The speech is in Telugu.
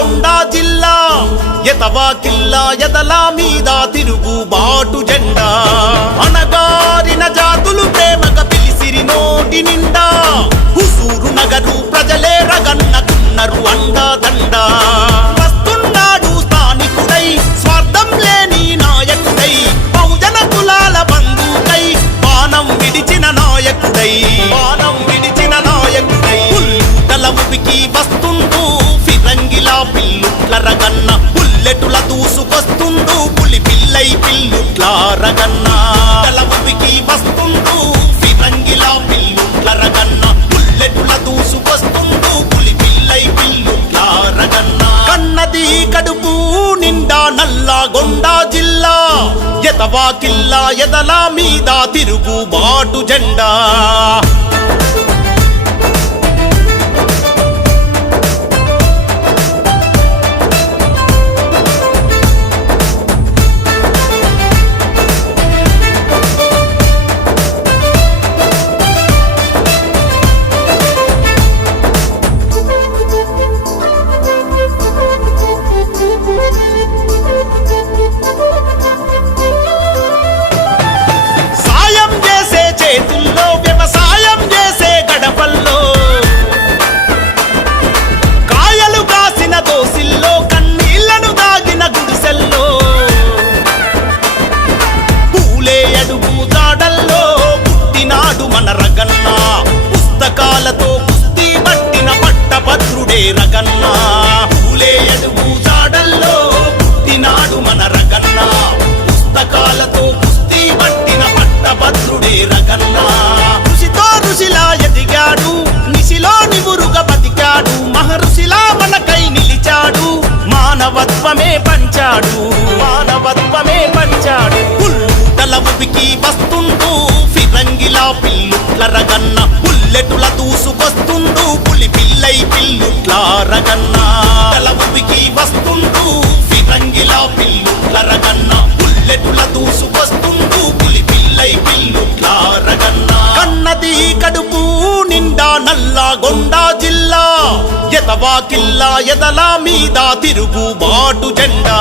నల్లగొండ జిల్లా ఎతవా కిల్లా ఎదల మీద తిరుగుబాటు జెండా అనగారిన జాతులు ప్రేమగా పిలిసిరి నోటి నిండా హుజూరు నగరు ప్రజలే రగన్నకున్నరు అండాదండా వస్తున్నాడు స్థానికుడై స్వార్థం లేని నాయకుడై బహుజన కులాల బంధుకై బాణం విడిచిన నాయకుడై ఉబికి వస్తుండు ఫిరంగిలా పిల్లుట్ల రగన్న బుల్లెటుల దూసుకొస్తుండు పులి పిల్లై పిల్లుట్ల రగన్న ఉబికి వస్తుండు ఫిరంగిలా పిల్లుట్ల రగన్న బుల్లెటుల దూసుకొస్తుండు పులి పిల్లై పిల్లుట్ల రగన్న కన్నది కడుపు నిండా నల్లగొండ జిల్లా ఎతవా కిల్లా ఎదల మీద తిరుగుబాటు జెండా వ్యవసాయం చేసే గడపల్లో కాయలు కాసిన దోసిల్లో కన్నీళ్లను దాగిన గుడిసెల్లో పూలే అడుగు జాడల్లో పుట్టినాడు మన రగన్న పుస్తకాలతో కుస్తీ పట్టిన పట్టభద్రుడే రగన్న పూలే అడుగు జాడల్లో పుట్టినాడు మన రగన్న పుస్తకాలతో కుస్తీ పట్టిన పట్టభద్రుడే రగన్న ఋషిలా ఎదిగాడు నిశిలో నివురుగా బతికాడు మహర్షిలా మనకై నిలిచాడు మానవత్వమే పంచాడు పుల్లుటల ఉబికి వస్తుండు ఫిరంగిలా పిల్లుట్ల రగన్న బుల్లెటుల దూసుకొస్తుండు పులి పిల్లై పిల్లుట్ల రగన్న ఉబికి వస్తుండు ఫిరంగిలా పిల్లుట్ల రగన్న బుల్లెటుల దూసుకొస్తుండు పులి పిల్లై పిల్లుట్ల రగన్న కన్నది కడుపు నిండా నల్లగొండ జిల్లా ఎతవా కిల్లా ఎదల మీద తిరుగుబాటు జెండా